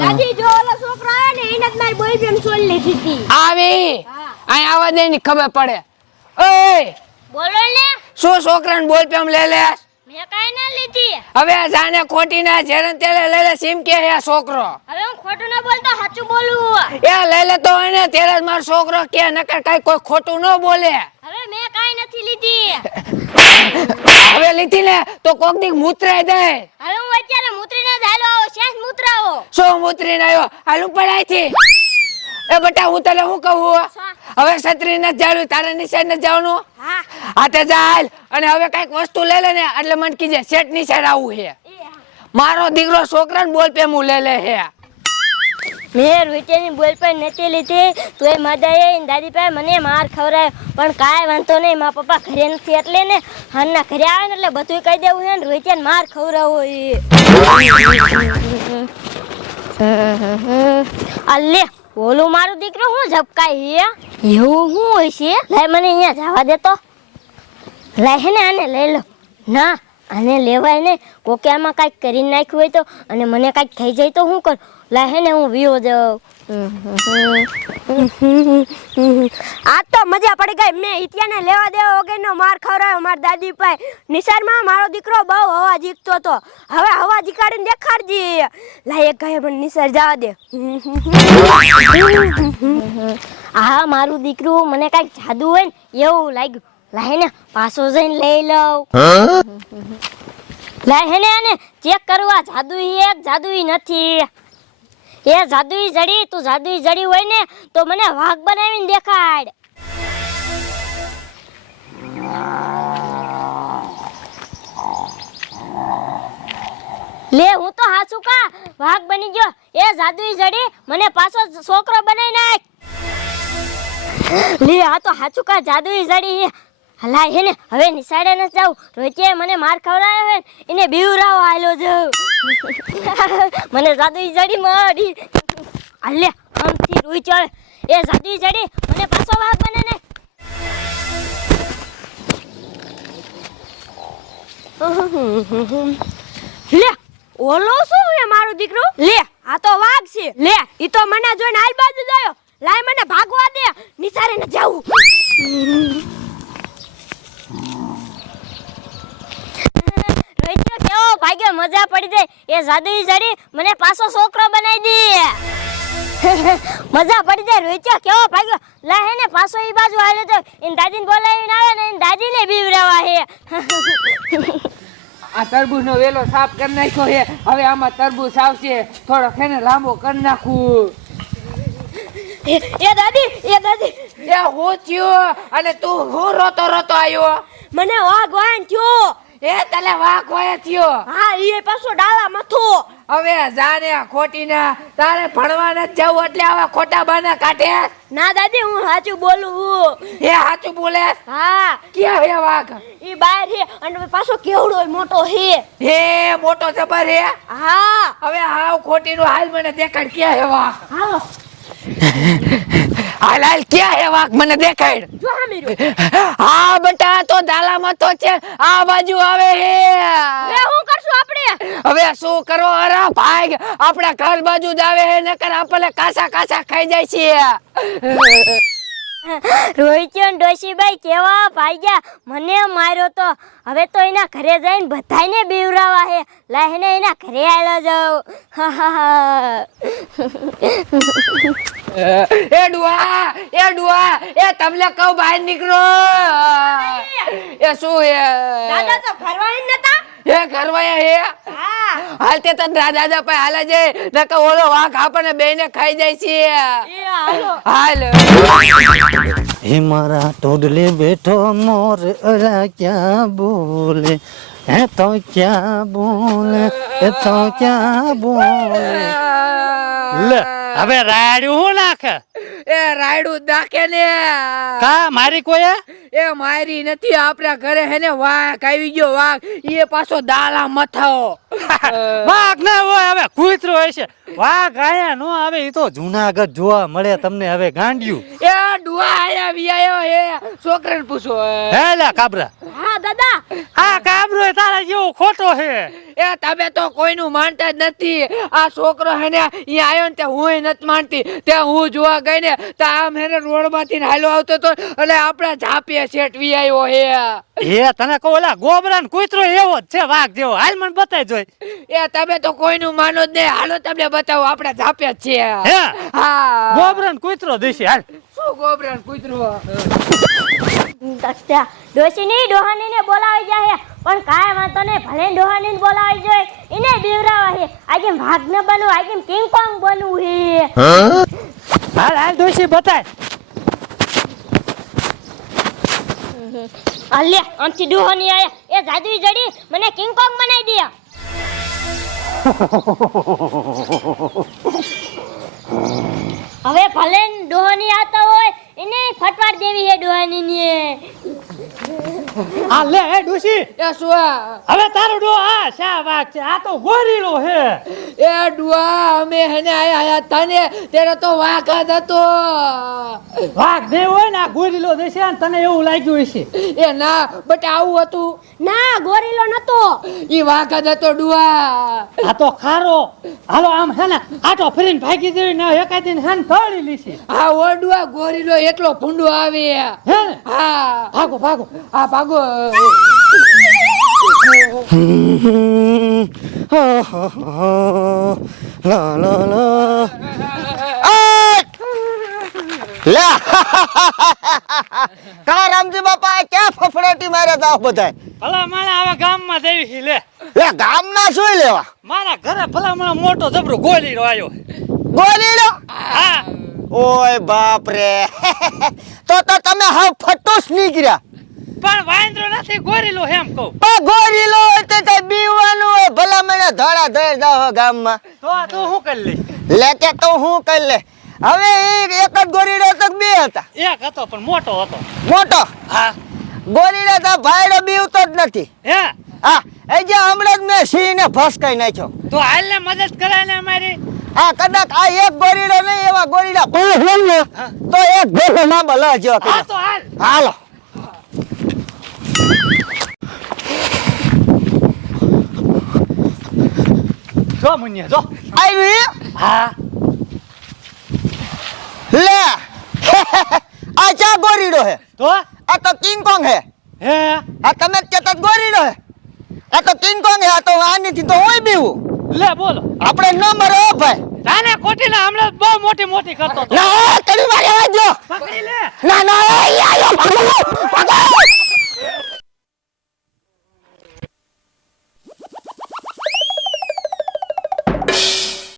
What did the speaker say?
દાદી જો ઓલો છોકરો આવ્યો ને એને જ મારી બોયફ્રેન્ડ છોડી લીધી હતી. આવી? અહીં આવા દે ની ખબર પડે. ઓય! બોલો ને. શું છોકરાને બોલ લે લે? મેં કાંઈ ના લીધી. હવે જાને ખોટી ના જેરન તેલે લે લે સિમ કે હે છોકરો? હવે હું ખોટું ના બોલતો સાચું બોલું. એ લે લે તો એને તેરે જ મારો છોકરો કે નકર કઈ કોઈ ખોટું ન બોલે. હવે મેં કાંઈ નથી લીધી. હવે લીધી ને તો કોક દી મૂતરાઈ દે. હવે હું અત્યારે શું મૂતરીને આવ્યો હાલું છે એ બટા હું તને શું કહું હવે છત્રી નથી જાળવી તારે નિશાળ નથી જવાનું? હા. તે ચાલ અને હવે કંઈક વસ્તુ લઈ લે ને એટલે મને કીજે શેઠ નિશાળ આવું છે મારો દીકરો છોકરાને બોલ પે હું લઈ લે હે. મેં રૂચેની બોલ પણ નથી લીધી. તો એ મદાએ દાદી પાસે મને માર ખવડાયો. પણ કાંઈ વાંધો નહીં મારા પપ્પા ઘરે નથી એટલે ને હાલના ઘરે આવે ને એટલે બધું કહી દેવું છે ને રૂચેને માર ખવરાવો એ. આ લે ઓલું મારું દીકરો હું ઝપકાય હે એવું શું હોય છે? લાય મને અહીંયા જવા દેતો લાય હે ને આને લઈ લો. ના આને લેવાય ને કોકે આમાં કાંઈક કરી નાખ્યું હોય તો અને મને કાંઈક થઈ જાય તો હું કર? લાય હે ને હું વિયો જાઉં આ તો મજા પડી ગઈ. મેં ઇતિયાને લેવા દેવા વગરનો માર ખવડાવ્યો મારા દાદી પાસે. નિશાળમાં મારો દીકરો બહુ હવા જીકતો હતો. હવે હવા જીકાડીને દેખાડજી. લાયક ગાય મને નિશાળ જવા દે. હા મારું દીકરું મને કાંઈક જાદુ હોય ને એવું લાગ્યું. લાય ને પાછો જઈને લઈ લઉં. લાય હે ને ચેક કરવા. જાદુ એક જાદુ નથી. એ જાદુઈ જડી, તું જાદુઈ જડી હોય ને, તો મને વાઘ બનાવીને દેખાડ. લે, હું તો હાચું કા? વાઘ બની ગયો. એ જાદુઈ જડી, મને પાછો છોકરો બનાવી નાખ. લે, આ તો હાચુકા જાદુઈ જડી હલાય હે ને. હવે નિશાળે ન જાઉં. રોજે મને માર ખવડાવ્યો હે એને બીવરાવો આલો જાવ મને જાદુ જડી મારી. આલે આમથી રોઈ ચાલ એ જાદુ જડી મને પાછો વાઘ બને ને. લે ઓલો શું હે મારો દીકરો? લે. આ તો વાઘ છે. લે. ઈ તો મને જોઈને હાલ બાજુ ગયો. લાય મને ભાગવા દે. નિશાળે ન જાવું ભાગ્યો મજા પડી જાય. એ જાદુઈ જડી મને પાછો છોકરો બનાવી દે. મજા પડી જાય રોહિત કેવો ભાગ્યો. લા હે ને પાછો ઈ બાજુ હાલે તો. એની દાદીને બોલાવીને આવે ને એની દાદીને બીવરાવા હે. આ તરબૂજ નો વેલો સાફ કરી નાખ્યો હે. હવે આમાં તરબૂજ આવશે. થોડો એને લાંબો કરી નાખું. એ એ દાદી એ દાદી. એ હું થયો? અને તું હું રોતો રોતો આવ્યો? મને વાઘ વાન થયો. એ તને વાઘ હોય થયો. હા એ પાછો ડાળા મથો. હવે જાને ખોટી ના તારે ભણવા નથી જવું એટલે આવા ખોટા બાના કાઢે? ના દાદી હું સાચું બોલું છું. એ સાચું બોલે? હા. ક્યાં હે વાઘ? ઈ બહાર હે અને પાછો કેવડો મોટો હે. હે મોટો જબર હે? હા. હવે હાવ ખોટી નું હાલ મને દેખાડ ક્યાં હે વાઘ? હાલો. હાલ હાલ ક્યાં હે વાઘ? મને દેખાડ. જો હા મેરો હા બેટા તો દાલામાં તો છે. આ બાજુ આવે હે. હવે શું કરશું આપણે? હવે શું કરો? અરે ભાઈ આપણા ઘર બાજુ જ આવે હે નકર આપણે કાસા કાસા ખાઈ જાય છે રોહિત ડોશીભાઈ કેવા ભાગ્યા મને માર્યો તો. હવે તો એના ઘરે જઈને બધાને બીવરાવા હે. લહેને એના ઘરે આવેલો જાઉં. હા હા હા એ ડુઆ એ ડુઆ એ તમને કહું બહાર નીકળો. એ શું હે? દાદા તો ફરવાની નતા? એ ઘરવાયા હે? હાલ તે તને દાદા પાસે હાલે છે. નકર ઓલો વાઘ આપણને બેને ખાઈ જાય છે. હાલો હે મારા ટોડલે બેઠો મોર અલા ક્યાં બોલે? હે તો ક્યાં બોલે? હે તો ક્યાં બોલે? લે હવે રાડ્યું હું નાખે? એ રાયડું નાખે ને. કા મારી કોઈ એ મારી નથી આપણા ઘરે હે ને વાઘ આવી ગયો વાઘ. એ પાછો દાલા મથાઓ. વાઘ ના હોય હવે કૂતરો હોય છે. વાઘ આયા નો આવે એ તો જુનાગઢ જોવા મળે તમને હવે ગાંડિયું. એ ડુઆ આયા વિયાયો હે. છોકરાને પૂછો હે લા કાબરા. હા દાદા. હા કાબરો એ તારા જેવો ખોટો છે એ તમે તો કોઈનું માનતા જ નથી. આ છોકરો હે ને અહીંયા આવ્યો ને તે હું નથી માનતી. ત્યાં હું જોવા ગઈ ને તો આમ હે ને રોડમાંથી હાલો આવતો તો એટલે આપણા ઝાપીએ શેઠવી આવ્યો હે. એ તને કહો ઓલા ગોબરા કૂતરો એવો જ છે વાઘ જેવો. હાલ મને બતાય જોઈ. એ તમે તો કોઈનું માનો જ નહીં. હાલો તમને બતાવો આપણે ઝાપે જ છે હે? હા. ગોબરા કૂતરો દેશી હાલ. શું ગોબરા કૂતરું? દસ્તા ડોશીની ડોહાનીને બોલાવી જાય પણ કાંઈ વાંધો નહીં ભલે ડોહાનીને બોલાવી જોઈએ એને બીવરાવા છે આજે વાઘ ન બનવું આજે કિંગ કોંગ બનવું હે. હાલ હાલ દોશી બતાય. અલ્યા આમથી ડોહાની આયા. એ જાદુઈ જડી, મને કિંગ કોંગ બનાવી દિયા હવે ભલે ને ડોહાની આવતા હોય, એને ફટવાડ દેવી હે ડોહાની ને આ લે એ ડુસી એ શું હવે તારો ડો આ શા વાક છે? આ તો ગોરીલો હે. એ ડુઆ અમે હેને આયા આયા તને તેરે તો વાક જ હતો. વાક દે હોય ને આ ગોરીલો દેશે ને તને એવું લાગ્યું હશે. એ ના બટ આવું હતું. ના ગોરીલો નતો. ઈ વાક જ હતો ડુઆ. આ તો ખારો. હાલો આમ હે ને આટો ફરીને ભાગી દેવી ને એકાદી ને તળી લીધી આ ઓડુઆ ગોરીલો એકલો ભૂંડો આવે. હે હા. ભાગો ભાગો. આ ભાગો લા લા લા કા રામજી બાપા ક્યાં ફફડાટી મારે તા બધાય? ભલા માણા આવા ગામમાં દેવી છે લે. લે ગામના શું લેવા? મારા ઘરે ભલા માણા મોટો જબરો ગોલીડો આવ્યો ગોલીડો હા. ઓય બાપ રે. તો તો તમે હાવ ફટોસ નીકળ્યા. પણ વાંદરો નથી ગોરીલો એમ કહું. પણ ગોરીલો હોય તે કઈ બીવાનું હોય ભલા મને ધડા ધડ જાવ ગામમાં. તો આ તું શું કરી લે? લે કે તો હું કરી લે. હવે એક એક જ ગોરીડો તો બે હતા. એક હતો પણ મોટો હતો. મોટો? હા. ગોરીડો તો ભાઈડો બીવતો જ નથી. હે? હા એ જે હમણાં જ મેં સિંહને ફસકાઈ નાખ્યો. તો હાલ ને મદદ કરાય ને અમારી? આ કદાચ આ એક ગોરીડો નહીં એવા ગોરીડા તો એક ભેગો ના બલા જો હાલો તો હાલ. જો મુનિયા જો આવી હા લે આ ચા ગોરીડો હે તો આ તો કિંગ કોંગ હે હે આ તમે કેતા ગોરીડો હે આ તો કિંગ કોંગ હે આ તો આનીથી તો હોય બીવું લે બોલો આપણે ન મરો ભાઈ તાને કોટીને હમણાં બહુ મોટી મોટી કરતો હતો ના કડી મારે આવજો પકડી લે ના ના એ આયો